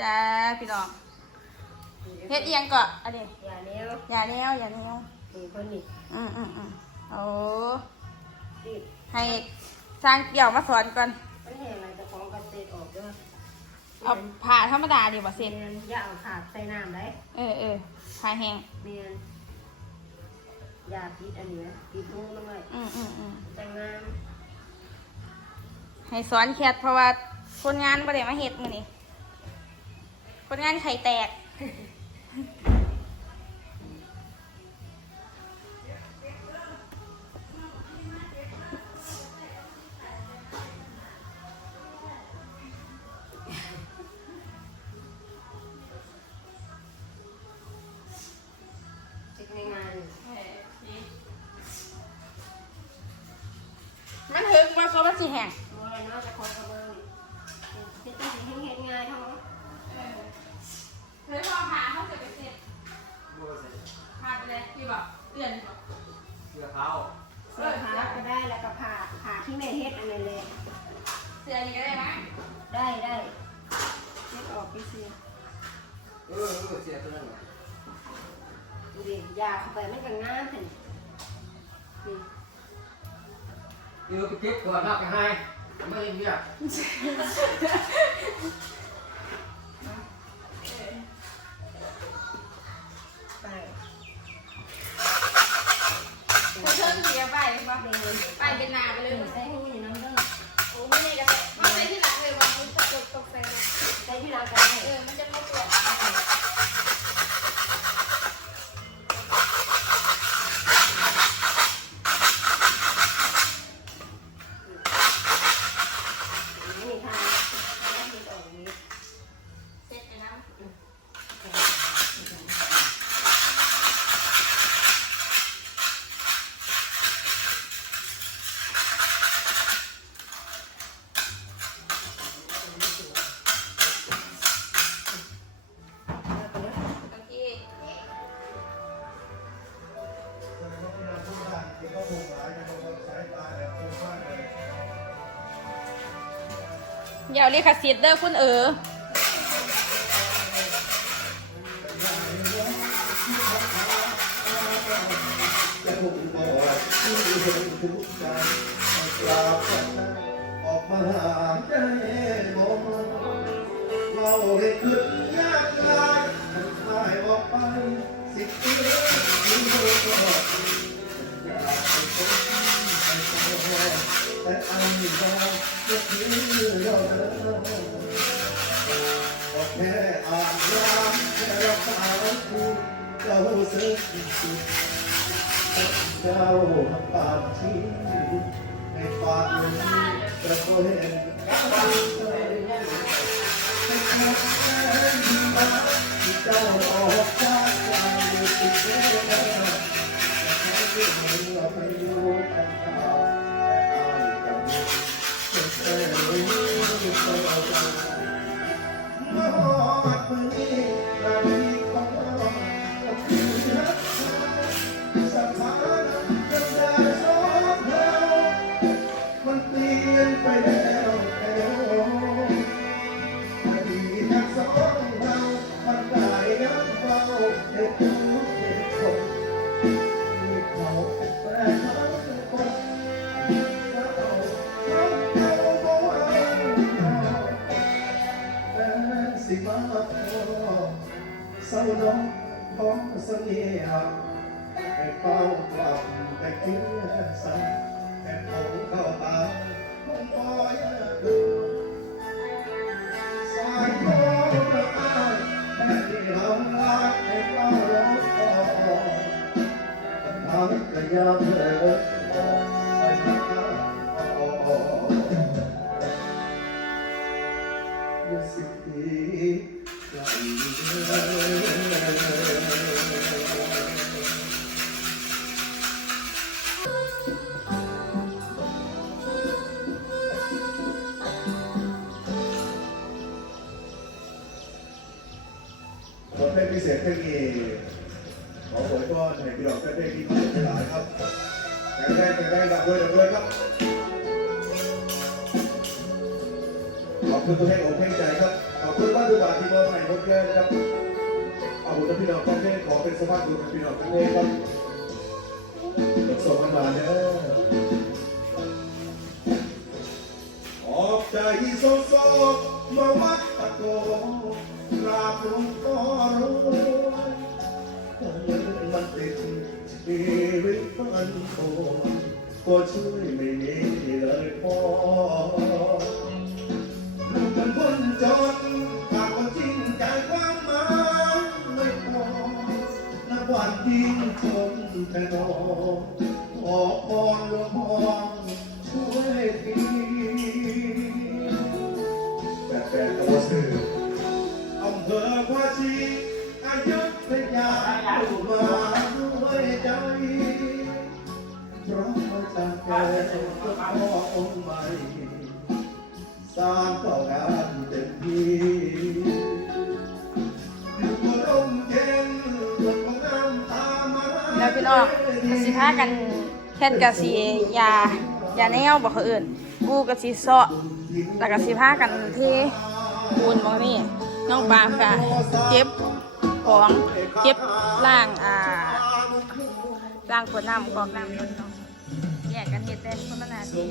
จ้าพี่น้องเฮ็ดเอียงก่อนอันนี้อย่าเนี้ยอย่าแนวอย่าแนวมีคนนี่อืมอืมอืมโอ้ติดให้สร้างเกี่ยวมาสอนก่อนมันเห็นอะไรจะฟ้องกันเตะออกด้วยเอาผ่าธรรมดาดีกว่าเส้นเมียนอย่าเอาขาดใส่น้ำได้เออเออผ่าแห้งเมียนอย่าปิดอันนี้นะปิดทุ่งลงเลยอืมอืมอืมแต่งงานให้สอนแคทเพราะว่าคนงานบ่ได้มาเฮ็ดมื้อนี้ คนงานไข่แตกจิกในงานมันถึกมาก็มันสิแห้ง ไปสิเออเออเสียตัวนั้นเหรอดูดิยาเข้าไปมันก็งามเห็นนี่เดี๋ยวไปเก็บก่อนนักให้ไม่เรียไปเธอเชิญเสียไปป่ะไปเป็นนาไปเลยใส่ให้น้ำเด้อโอ้ไม่ได้กันมาใส่ที่หลังเลยวันจะตกตกใส่ใส่ ที่ร้านกันได้เออมันจะไม่ปวด อย่าเอาลิขสิทธิ์เด้อคุณเออจะถูกบอกที่เห็นทุกใจกราบออกมาหาใจมองเราเห็นขึ้นยากลายมันคายออกไปสิบปีที่เราก็อยากไปพบไปขอแต่อันนี้เราจะทิ้ง รักษาเสึกสุดเจ้าปากที่ในปากลมกระโดดเห็นเจ้าออก เสนีหาให้เฝ้ากลับแต่เกี้ยสันแต่ผมเข้าตาคงปล่อยดูสายโน้ระอายแต่ที่ลำลาให้เฝ้ารอต่อทำกระยาเถิด ปีไกลเลยบทเพลงพิเศษเพลงนี้ขอผมก็ให้พี่น้องแฟนเพลงที่มาหลายครับแข็งแรงแข็งแรงดับด้วยดับด้วยครับ คุณตัวเพลงอกเพลงใจครับ ขอบคุณว่าดูบาทที่มอบให้หมดเลยครับเอาบุญพี่น้องกันเลยขอเป็นสภาพบุญพี่น้องกันเลยครับส่งกันมาเด้อออกใจโซโซมาวัดตะโกกราบหลวงพ่อรวยมันติดชีวิตมันโคก็ช่วยไม่ นับวันยิ่งชนแต่นอนขอพรหลวงพ่อช่วยทีแต่แต่ตัวสื่ออำเภอภาชีอายุทยาลูกมาด้วยใจเพราะมาจากแก่ก็ขอองค์ใหม่สร้างต่องานเต็มที่ มาแล้วพี่น้องสิพากันแค่นกะสียายาแนวบอกเขาอื่นกูกะสีเซาะแล้วก็สิพากันเทปูนบางนี่น้องปามกะเก็บของเก็บล่างอ่าล่างขวดน้ำกอกน้ำนเนาะแยกกันเฮ็ดแต่คนละหนาที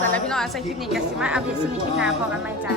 สำหรับพี่น้องใส่คลิปนี้กะสิมาอัปเดตสนิทคลิปหน้าพอกันไหมจ้า